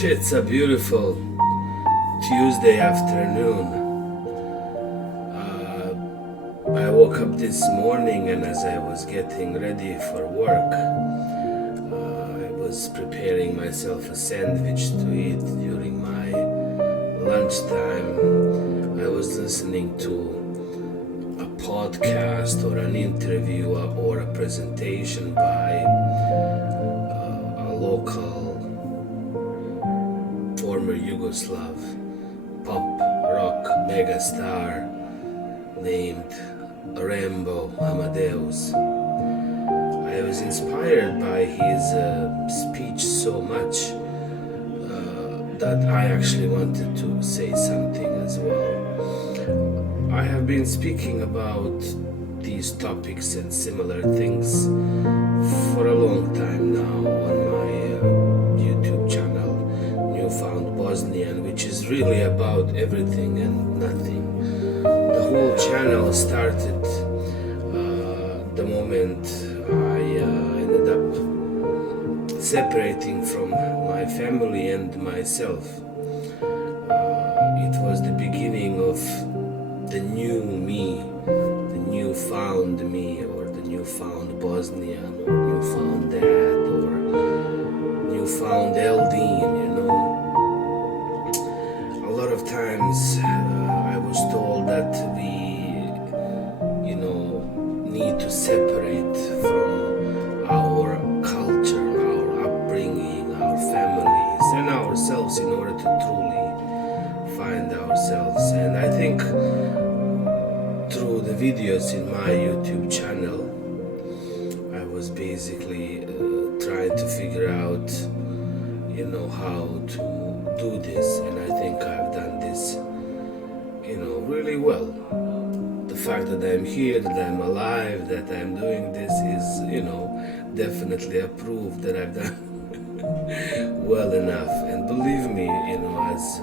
It's a beautiful Tuesday afternoon. I woke up this morning, and as I was getting ready for work, I was preparing myself a sandwich to eat during my lunchtime. I was listening to a podcast or an interview or a presentation by a local former Yugoslav pop rock megastar named Rambo Amadeus. I was inspired by his speech so much that I actually wanted to say something as well. I have been speaking about these topics and similar things for a long time now on my YouTube channel, Newfound Bosnian, which is really about everything and nothing. The whole channel started the moment I ended up separating from my family and myself. It was the beginning of the new me, the newfound me, or the newfound Bosnian, or newfound dad, or newfound Eldin, you know. A lot of times I was told that we, need to separate from our culture, our upbringing, our families, and ourselves in order to truly find ourselves. And I think through the videos in my YouTube channel, I was basically trying to figure out, how to do this, and I think I've done this, really well. The fact that I'm here, that I'm alive, that I'm doing this is, definitely a proof that I've done well enough. And believe me, as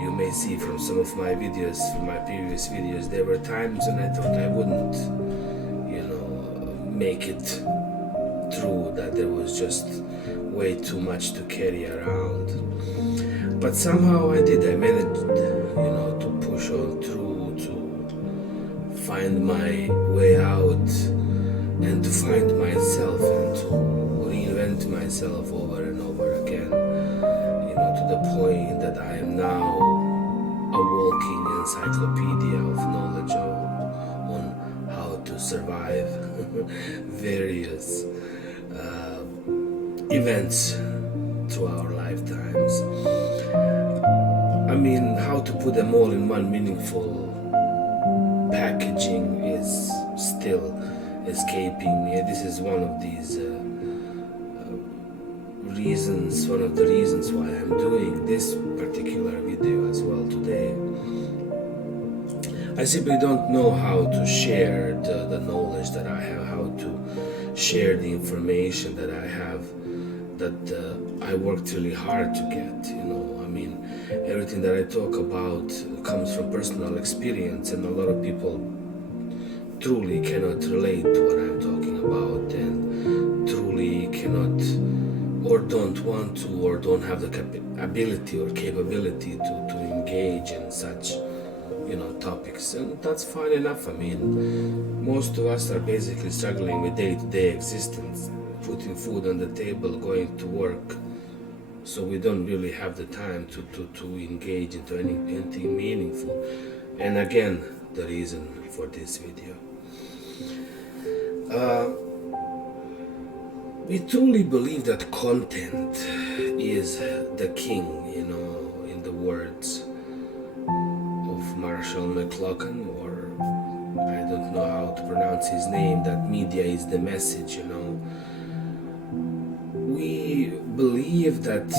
you may see from some of my videos, from my previous videos, there were times when I thought I wouldn't, make it through, that there was just way too much to carry around. But somehow I did. I managed, to push on through, to find my way out, and to find myself, and to reinvent myself over and over again, to the point that I am now a walking encyclopedia of knowledge on how to survive various events through our lifetimes. I mean, how to put them all in one meaningful packaging is still escaping me. This is one of these reasons, one of the reasons why I'm doing this particular video as well today. I simply don't know how to share the knowledge that I have, how to share the information that I have, that I worked really hard to get, everything that I talk about comes from personal experience, and a lot of people truly cannot relate to what I'm talking about, and truly cannot, or don't want to, or don't have the ability or capability to engage in such topics. And that's fine enough. Most of us are basically struggling with day-to-day existence, putting food on the table, going to work, so we don't really have the time to engage into anything meaningful. And again, the reason for this video. We truly believe that content is the king, in the words of Marshall McLuhan, or I don't know how to pronounce his name, that media is the message, We believe that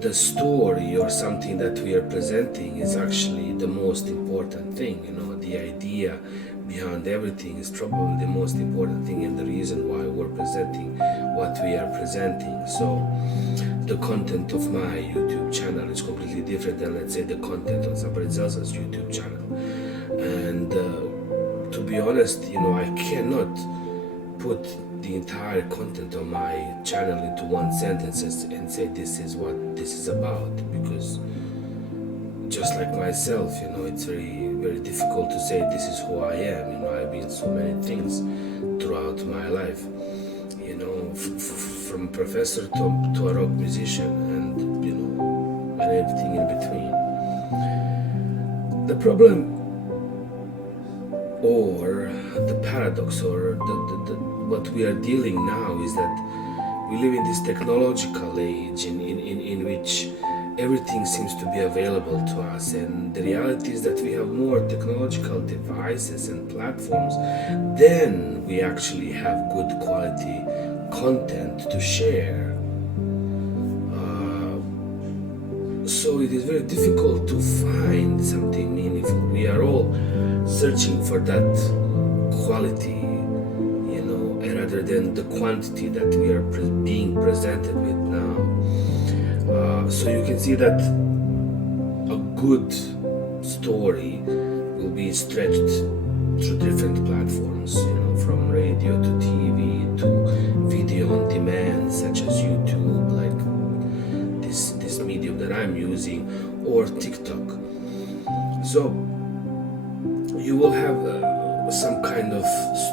the story or something that we are presenting is actually the most important thing, the idea behind everything is probably the most important thing, and the reason why we're presenting what we are presenting. So the content of my YouTube channel is completely different than, let's say, the content on somebody else's YouTube channel. And to be honest, I cannot put the entire content of my channel into one sentence and say this is what this is about, because just like myself, it's very difficult to say this is who I am. I've been so many things throughout my life, from professor to a rock musician, and everything in between. The problem, or the paradox, or what we are dealing now, is that we live in this technological age in which everything seems to be available to us, and the reality is that we have more technological devices and platforms than we actually have good quality content to share. So it is very difficult to find something meaningful. We are all searching for that quality, rather than the quantity that we are being presented with now. So you can see that a good story will be stretched through different platforms, from radio to TV to video on demand, such as YouTube, like this medium that I'm using, or TikTok. So you will have some kind of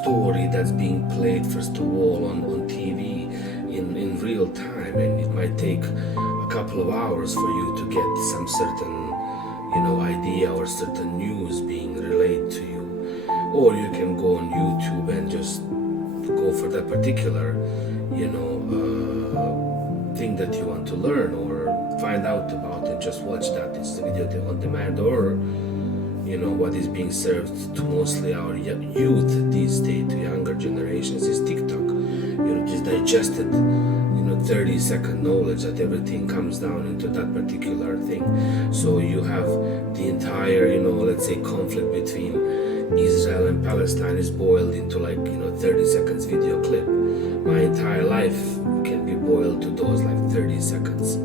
story that's being played first of all on TV in real time, and it might take a couple of hours for you to get some certain idea or certain news being relayed to you. Or you can go on YouTube and just go for that particular thing that you want to learn or find out about, and just watch that. It's the video on demand. Or what is being served to mostly our youth these days, to younger generations, is TikTok. Just digested 30-second knowledge that everything comes down into that particular thing. So you have the entire let's say conflict between Israel and Palestine is boiled into 30 seconds video clip. My entire life can be boiled to those 30 seconds.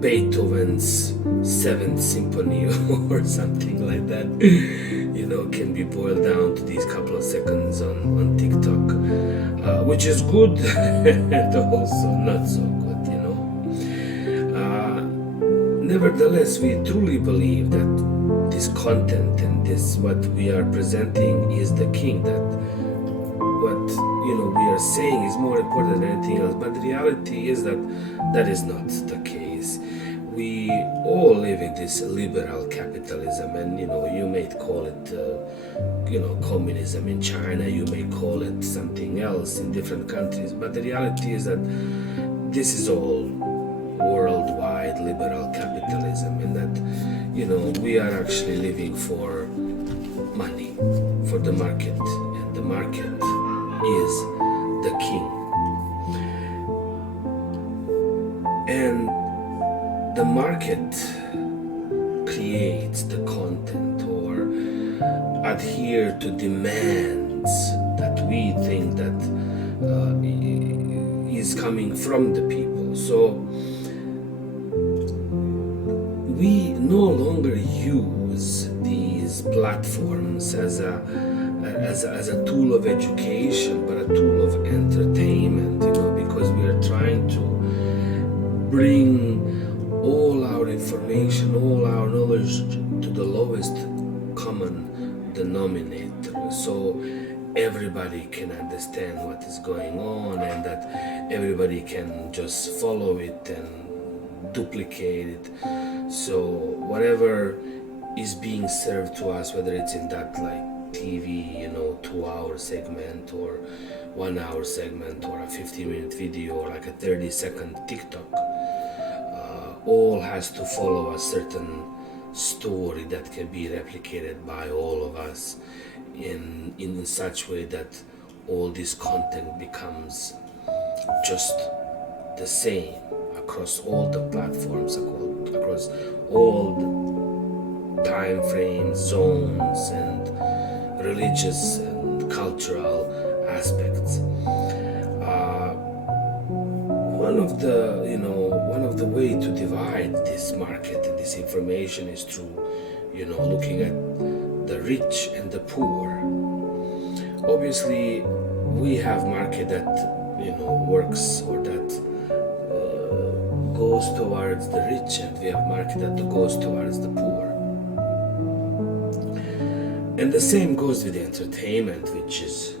Beethoven's 7th Symphony or something like that, can be boiled down to these couple of seconds on TikTok, which is good and also not so good, Nevertheless, we truly believe that this content and this what we are presenting is the king, that what we are saying is more important than anything else. But the reality is that is not the case. We all live in this liberal capitalism, and you may call it communism in China, you may call it something else in different countries, but the reality is that this is all worldwide liberal capitalism, and that we are actually living for money, for the market, and the market is the king. And the market creates the content or adhere to demands that we think that is coming from the people. So we no longer use these platforms as a tool of education, but a tool of entertainment, because we are trying to bring all our information, all our knowledge to the lowest common denominator, so everybody can understand what is going on, and that everybody can just follow it and duplicate it. So whatever is being served to us, whether it's in that TV, 2-hour segment or 1-hour segment or a 15-minute video or a 30-second TikTok, all has to follow a certain story that can be replicated by all of us in such way that all this content becomes just the same across all the platforms, across all the time frames, zones, and religious and cultural aspects. One of the way to divide this market and this information is through, looking at the rich and the poor. obviously we have market that works, or that goes towards the rich, and we have market that goes towards the poor. And the same goes with entertainment, which is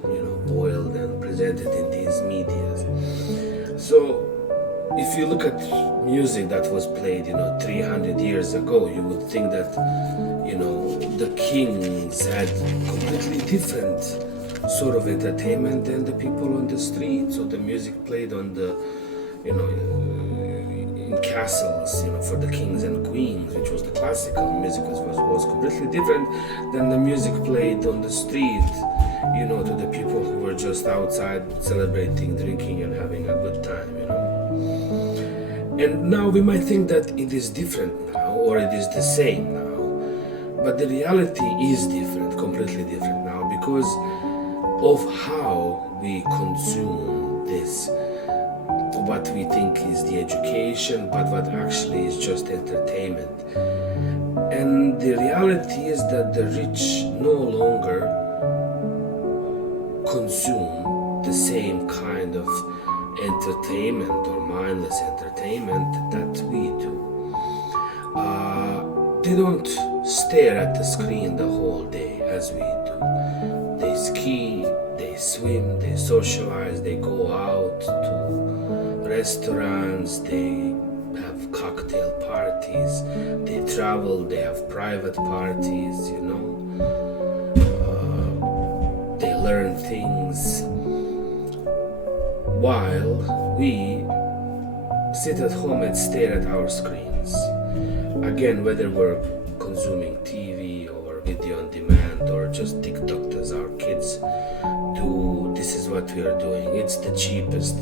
boiled and presented in these medias. So if you look at music that was played 300 years ago, you would think that the kings had completely different sort of entertainment than the people on the street. So the music played on the in castles for the kings and queens, which was the classical music, was completely different than the music played on the street to the people who were just outside celebrating, drinking, and having a good time. And now we might think that it is different now, or it is the same now, but the reality is different, completely different now, because of how we consume this, what we think is the education, but what actually is just entertainment. And the reality is that the rich no longer consume the same kind of entertainment or mindless entertainment that we do. They don't stare at the screen the whole day as we do. They ski, they swim, they socialize, they go out to restaurants, they have cocktail parties, they travel, they have private parties, they learn things, while we sit at home and stare at our screens. Again, whether we're consuming TV or video on demand or just TikTok as our kids do, this is what we are doing. It's the cheapest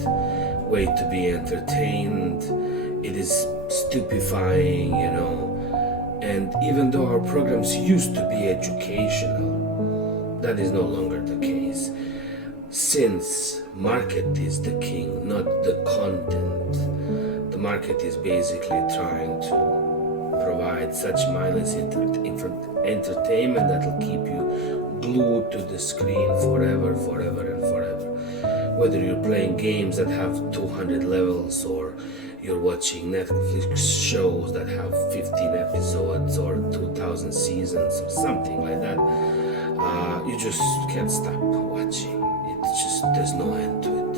way to be entertained. It is stupefying, and even though our programs used to be educational, that is no longer the case. Since market is the king, not the content, the market is basically trying to provide such mindless entertainment that will keep you glued to the screen forever, forever, and forever. Whether you're playing games that have 200 levels, or you're watching Netflix shows that have 15 episodes or 2,000 seasons or something like that, you just can't stop watching. There's no end to it.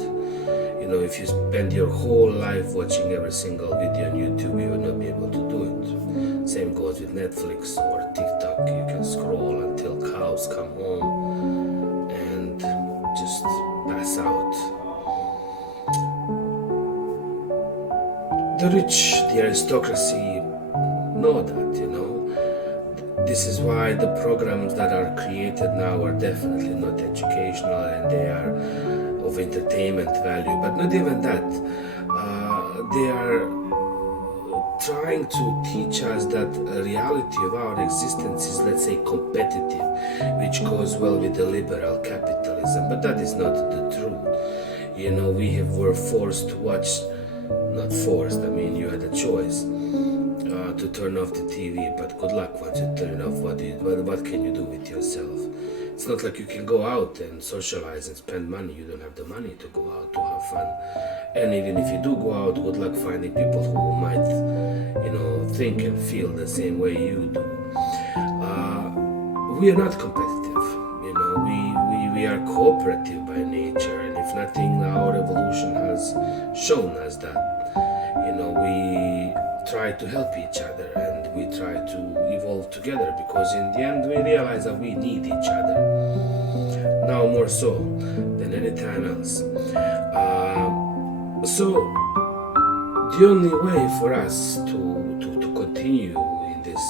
If you spend your whole life watching every single video on YouTube, you will not be able to do it. Same goes with Netflix or TikTok. You can scroll until cows come home and just pass out. The rich, the aristocracy know that, This is why the programs that are created now are definitely not educational, and they are of entertainment value. But not even that. They are trying to teach us that a reality of our existence is, let's say, competitive, which goes well with the liberal capitalism. But that is not the truth. We were forced to watch, not forced, you had a choice to turn off the TV, but good luck once you turn it off. What can you do with yourself? It's not like you can go out and socialize and spend money. You don't have the money to go out to have fun. And even if you do go out, good luck finding people who might, think and feel the same way you do. We are not competitive. We are cooperative by nature, and if nothing, our evolution has shown us that. We try to help each other, and we try to evolve together, because in the end we realize that we need each other, now more so than any time else. So the only way for us to continue in this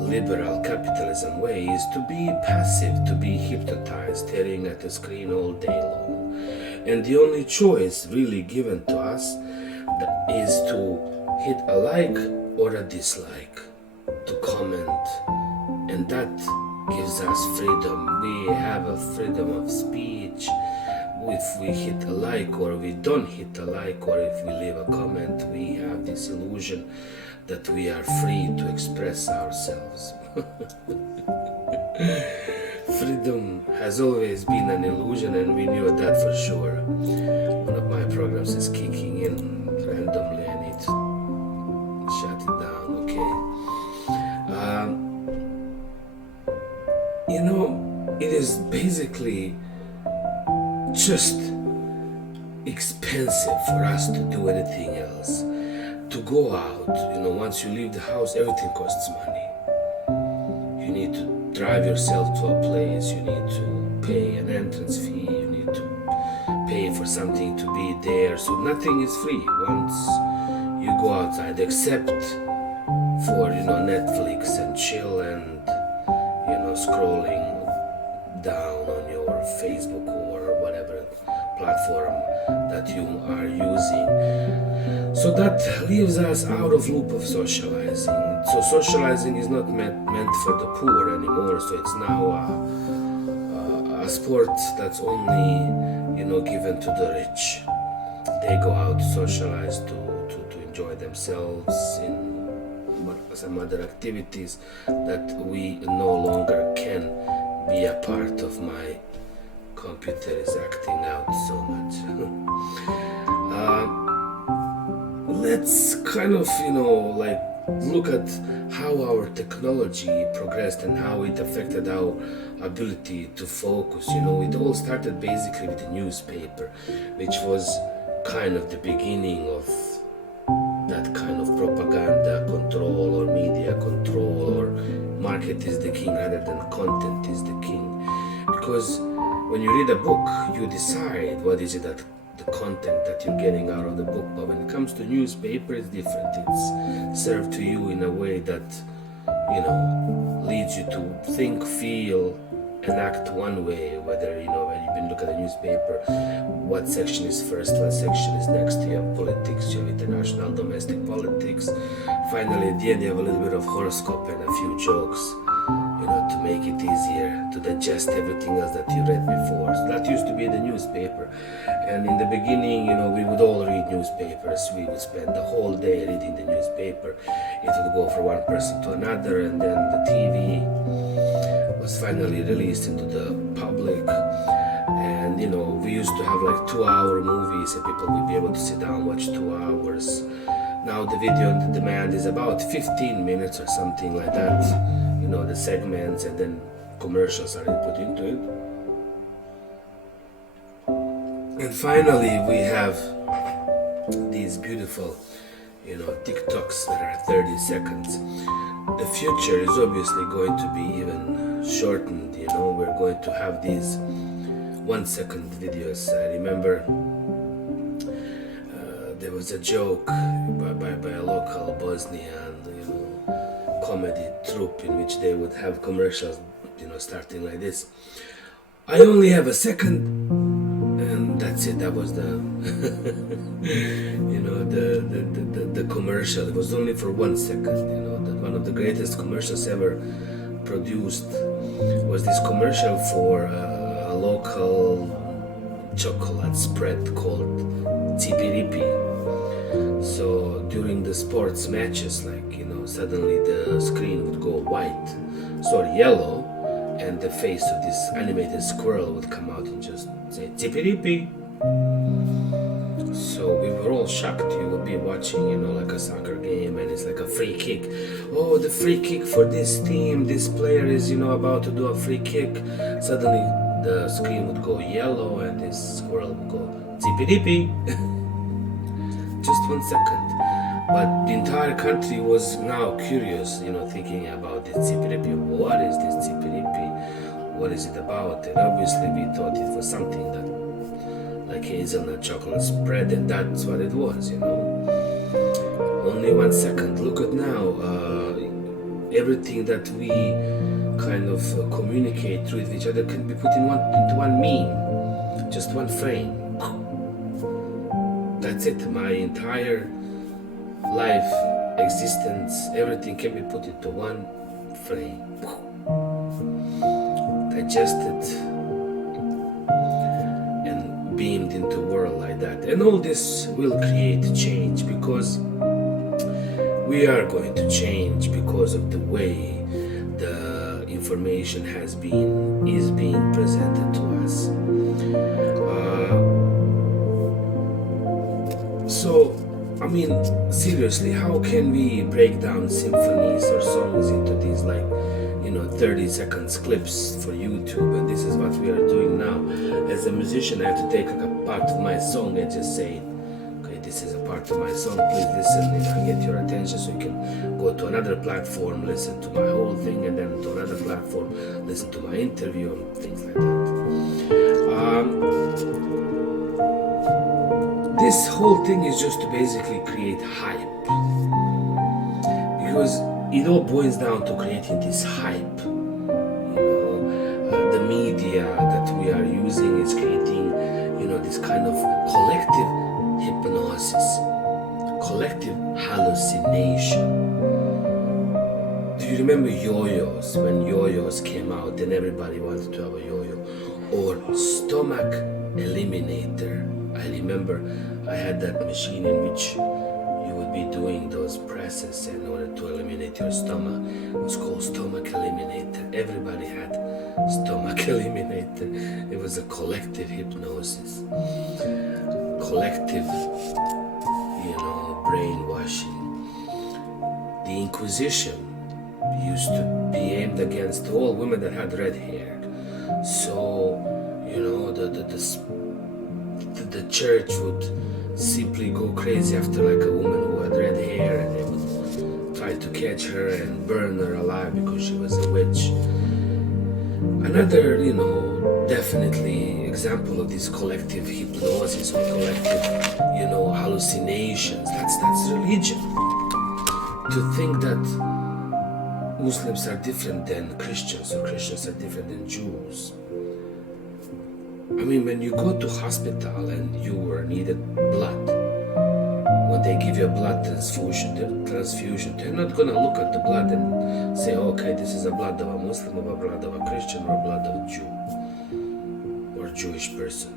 liberal capitalism way is to be passive, to be hypnotized, staring at the screen all day long. And the only choice really given to us is to hit a like or a dislike, to comment, and that gives us freedom. We have a freedom of speech. If we hit a like or we don't hit a like, or if we leave a comment, we have this illusion that we are free to express ourselves. freedom has always been an illusion, and we knew that for sure. One of my programs is kicking in randomly. I need to shut it down, okay? It is basically just expensive for us to do anything else. To go out, once you leave the house, everything costs money. You need to drive yourself to a place, you need to pay an entrance fee, you need to pay for something to be there. So nothing is free once you go outside, except for Netflix and chill and scrolling down on your Facebook or whatever platform that you are using. So that leaves us out of loop of socializing. So socializing is not meant for the poor anymore. So it's now a sport that's only given to the rich. They go out to socialize, to enjoy themselves in some other activities that we no longer can be a part of. My computer is acting out so much. Let's kind of look at how our technology progressed and how it affected our ability to focus. It all started basically with the newspaper, which was kind of the beginning of that kind of propaganda control or media control, or market is the king rather than content is the king. Because when you read a book, you decide what is it that the content that you're getting out of the book. But when it comes to newspaper, it's different. It's served to you in a way that leads you to think, feel, and act one way. Whether when you've been looking at the newspaper, what section is first, what section is next. You have politics, you have international, domestic politics. Finally, at the end, you have a little bit of horoscope and a few jokes, to make it easier to digest everything else that you read before. So that used to be the newspaper. And in the beginning, we would all read newspapers. We would spend the whole day reading the newspaper. It would go from one person to another, and then the TV was finally released into the public. And we used to have like 2-hour movies, and people would be able to sit down and watch 2 hours. Now the video on demand is about 15 minutes or something like that. The segments, and then commercials are input into it. And finally, we have these beautiful, TikToks that are 30 seconds. The future is obviously going to be even shortened. We're going to have these 1-second videos. I remember there was a joke by a local Bosnian comedy troupe in which they would have commercials, starting like this. I only have a second, and that's it. That was the, the commercial. It was only for 1 second. One of the greatest commercials ever produced was this commercial for a local chocolate spread called Cipiripi. So during the sports matches, suddenly the screen would go yellow, and the face of this animated squirrel would come out and just say Cipiripi. So we were all shocked. You would be watching, like a soccer game, and it's like a free kick. Oh, the free kick for this team. This player is, about to do a free kick. Suddenly the screen would go yellow, and this squirrel would go Cipiripi. Just 1 second. But the entire country was now curious, thinking about this Cipiripi. What is this Cipiripi? What is it about? And obviously we thought it was something that, like hazelnut chocolate spread, and that's what it was, Only 1 second. Look at now. Everything that we kind of communicate with each other can be put into one meme. Just one frame. That's it. My entire life, existence, everything can be put into one frame. Digested and beamed into the world like that. And all this will create change, because we are going to change because of the way the information is being presented to us. So, I mean, seriously, how can we break down symphonies or songs into these 30 seconds clips for YouTube? And this is what we are doing now. As a musician, I have to take a part of my song and just say, okay, this is a part of my song, please listen, and get your attention, so you can go to another platform, listen to my whole thing, and then to another platform, listen to my interview, and things like that. This whole thing is just to basically create hype, because it all boils down to creating this hype. The media that we are using is creating, this kind of collective hypnosis, collective hallucination. Do you remember yo-yos? When yo-yos came out, then everybody wanted to have a yo-yo. Or stomach eliminator. I remember I had that machine in which you would be doing those presses in order to eliminate your stomach. It was called stomach eliminator. Everybody had stomach eliminator. It was a collective hypnosis, collective, brainwashing. The Inquisition used to be aimed against all women that had red hair. So, the church would simply go crazy after a woman who had red hair, and they would try to catch her and burn her alive because she was a witch. Another, definitely example of this collective hypnosis or collective, hallucinations. That's religion. To think that Muslims are different than Christians or Christians are different than Jews. I mean, when you go to hospital and you needed blood, when they give you a blood transfusion, they're not going to look at the blood and say, okay, this is a blood of a Muslim, or a blood of a Christian, or a blood of a Jew, or a Jewish person.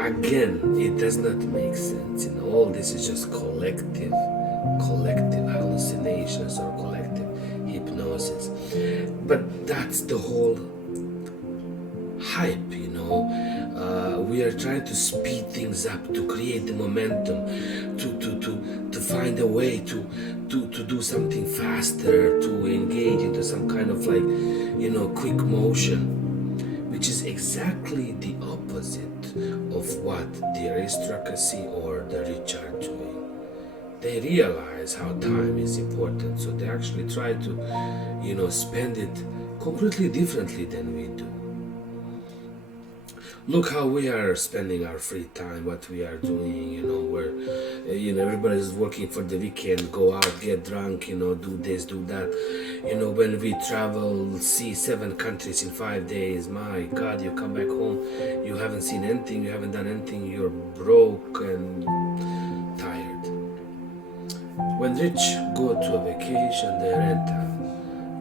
Again, it does not make sense. All this is just collective hallucinations or collective hypnosis. But that's the whole hype, we are trying to speed things up, to create the momentum, to find a way to do something faster, to engage into some kind of quick motion, which is exactly the opposite of what the aristocracy or the rich are doing. They realize how time is important, so they actually try to, spend it completely differently than we do. Look how we are spending our free time, what we are doing, where, everybody's working for the weekend, go out, get drunk, do this, do that. When we travel, see 7 countries in 5 days, my God, you come back home, you haven't seen anything, you haven't done anything, you're broke and tired. When rich go to a vacation, they rent a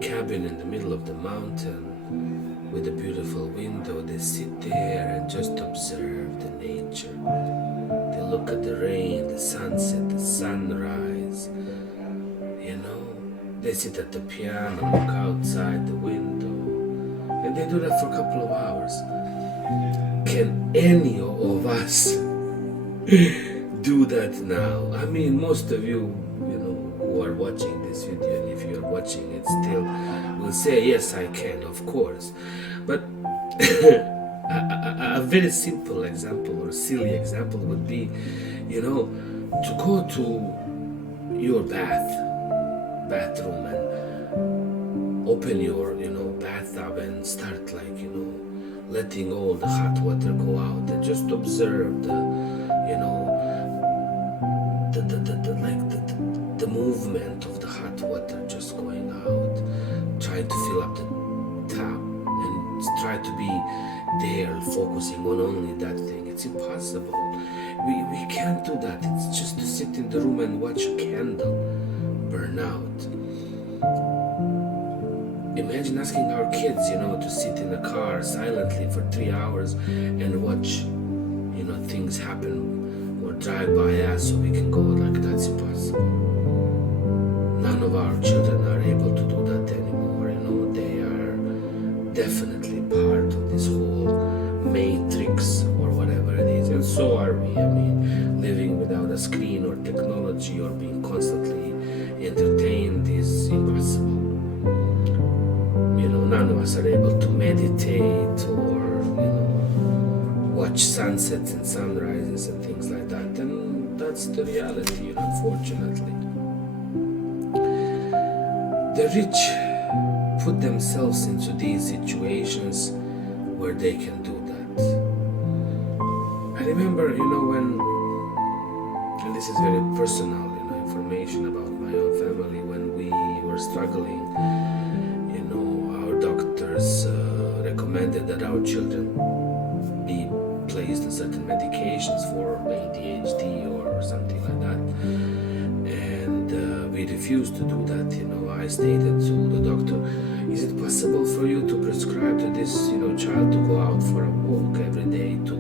cabin in the middle of the mountain, with a beautiful window. They sit there and just observe the nature. They look at the rain, the sunset, the sunrise. They sit at the piano, look outside the window, and they do that for a couple of hours. Can any of us do that now? I mean, most of you, who are watching this video, and if you are watching it still, will say, yes, I can, of course. But a very simple example or silly example would be, to go to your bathroom and open your, bathtub and start letting all the hot water go out and just observe the movement of the hot water just going out, trying to fill up the tap and try to be there focusing on only that thing. It's impossible. We can't do that. It's just to sit in the room and watch a candle burn out. Imagine asking our kids, to sit in a car silently for 3 hours and watch, things happen or drive by us so we can go. That's impossible. None of of our children are able to do that anymore. They are definitely part of this whole matrix or whatever it is, and so are we. Living without a screen or technology or being constantly entertained is impossible. None of us are able to meditate or watch sunsets and sunrises and things like that, and that's the reality, unfortunately. The rich put themselves into these situations where they can do that. I remember, and this is very personal, information about my own family, when we were struggling, our doctors recommended that our children be placed on certain medications for ADHD or something like that, and we refused to do that. I stated to the doctor, is it possible for you to prescribe to this child to go out for a walk every day, to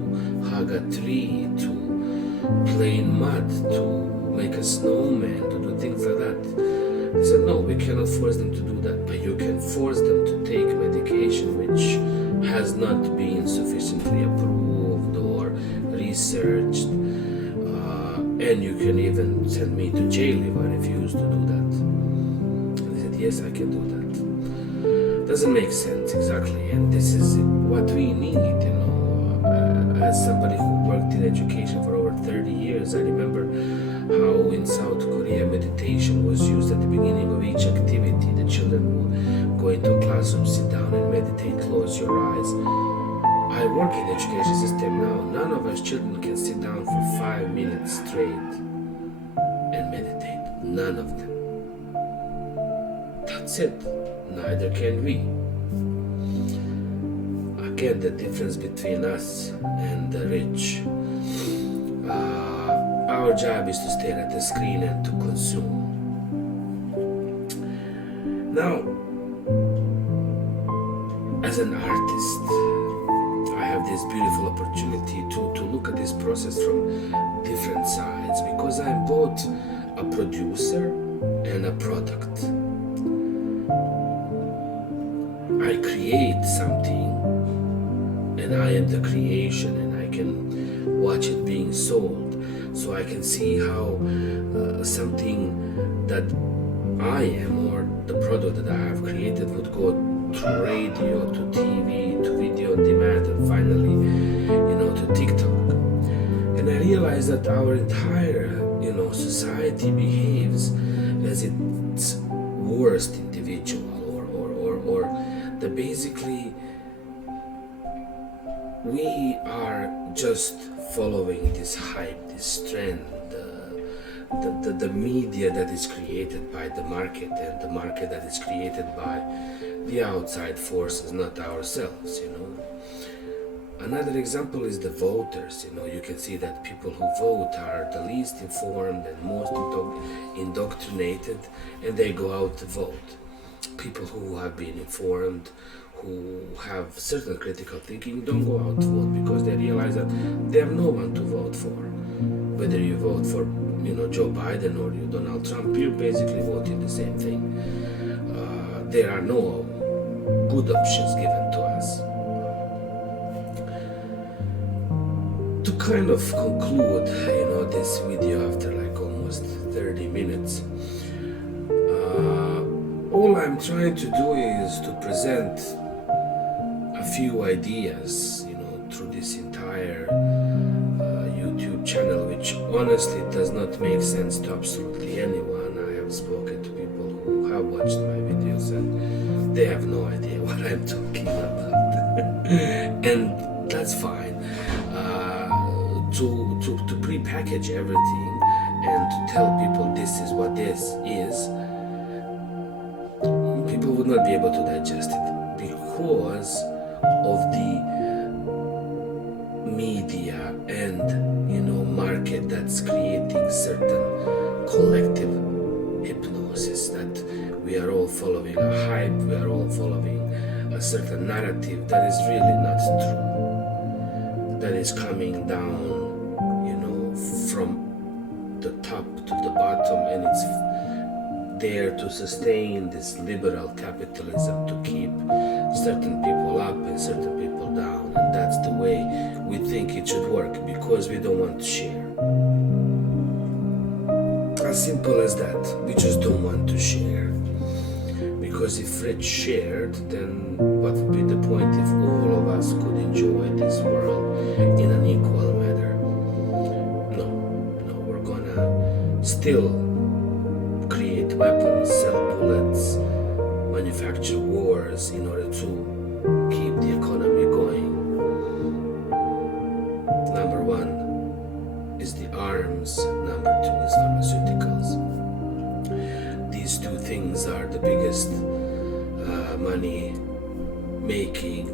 hug a tree, to play in mud, to make a snowman, to do things like that? He said, no, we cannot force them to do that, but you can force them to take medication which has not been sufficiently approved or researched, and you can even send me to jail if I refuse to do that. And he said, yes, I can do that. Doesn't make sense exactly, and this is what we need, as somebody who worked in education for over 30 years, I remember how in South Korea meditation was used at the beginning of each activity. The children would go into a classroom, sit down and meditate, close your eyes. I work in the education system now. None of us children can sit down for 5 minutes straight and meditate. None of them. That's it. Neither can we. Again, the difference between us and the rich. Our job is to stare at the screen and to consume. Now, as an artist, I have this beautiful opportunity to look at this process from different sides, because I'm both a producer and a product. I create something, and I am the creation, and I can watch it being sold. So I can see how something that I am, or the product that I have created, would go to radio, to TV, to video on demand, and finally, to TikTok. And I realized that our entire, society behaves as its worst individual, or that basically we are just following this hype, this trend, the media that is created by the market, and the market that is created by the outside forces, not ourselves. Another example is the voters. You can see that people who vote are the least informed and most indoctrinated, and they go out to vote. People who have been informed, who have certain critical thinking, don't go out to vote because they realize that they have no one to vote for. Whether you vote for Joe Biden or Donald Trump, you're basically voting the same thing. There are no good options given to us. To kind of conclude this video after like almost 30 minutes, all I'm trying to do is to present a few ideas, through this entire YouTube channel, which honestly does not make sense to absolutely anyone. I have spoken to people who have watched my videos and they have no idea what I'm talking about. And that's fine. To pre-package everything and to tell people this is what this is, people would not be able to digest it because of the media and market that's creating certain collective hypnosis, that we are all following a hype, we are all following a certain narrative that is really not true, that is coming down from the top to the bottom, and it's there to sustain this liberal capitalism, to keep certain people up and certain people down. And that's the way we think it should work, because we don't want to share. As simple as that. We just don't want to share. Because if rich shared, then what would be the point if all of us could enjoy this world in an equal manner? No, we're gonna still create weapons, sell bullets, manufacture wars in order to keep the economy going. Number one is the arms, number two is pharmaceuticals. These two things are the biggest money making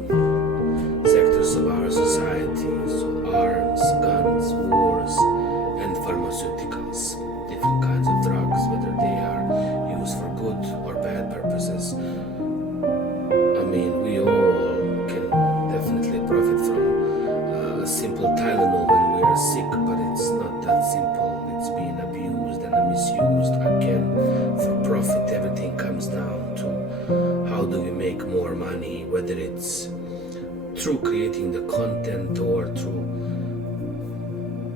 sectors of our society. So arms, guns, wars, and pharmaceuticals, different kinds of drugs, whether they are used for good or bad purposes. I mean, we all can definitely profit from a simple Tylenol when we are sick, but it's not that simple. It's being abused and misused again for profit. Everything comes down to how do we make more money, whether it's through creating the content or through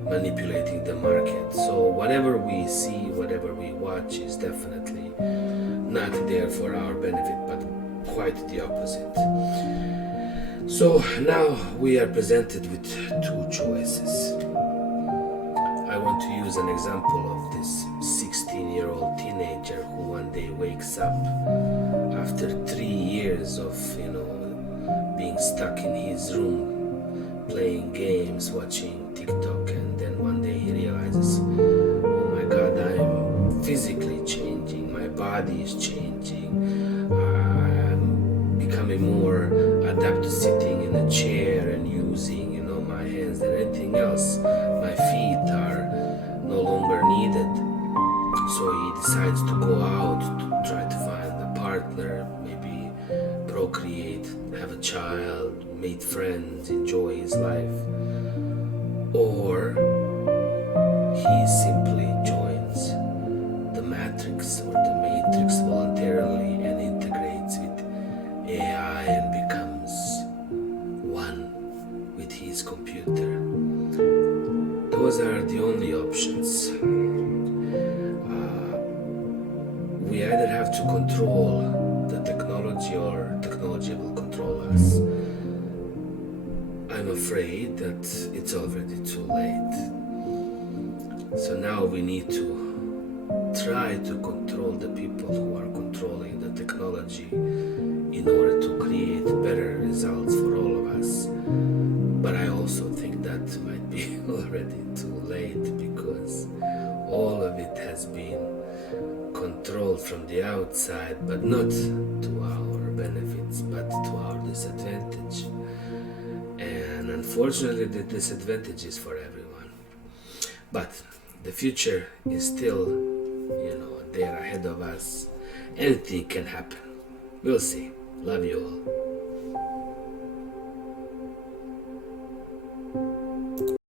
manipulating the market. So whatever we see, whatever we watch is definitely not there for our benefit, but quite the opposite. So now we are presented with two choices. I want to use an example of this 16-year-old teenager who one day wakes up after 3 years of, being stuck in his room, playing games, watching TikTok, and then one day he realizes, oh my God, I'm physically changing, my body is changing, I'm becoming more adept to sitting in a chair and using, my hands than anything else. My feet are no longer needed. So he decides to go out to try to find a partner, maybe procreate, have a child, meet friends, enjoy his life. Or he simply joins the Matrix voluntarily and integrates with AI and becomes one with his computer. Those are the only options. We either have to control the technology or technology will control us. I'm afraid that it's already too late. So now we need to try to control the people who are controlling the technology in order to create better results for all of us. But I also think that might be already too late, because all of it has been controlled from the outside, but not to our benefits, but to our disadvantage. And unfortunately, the disadvantage is for everyone. But the future is still, there ahead of us. Anything can happen. We'll see. Love you all.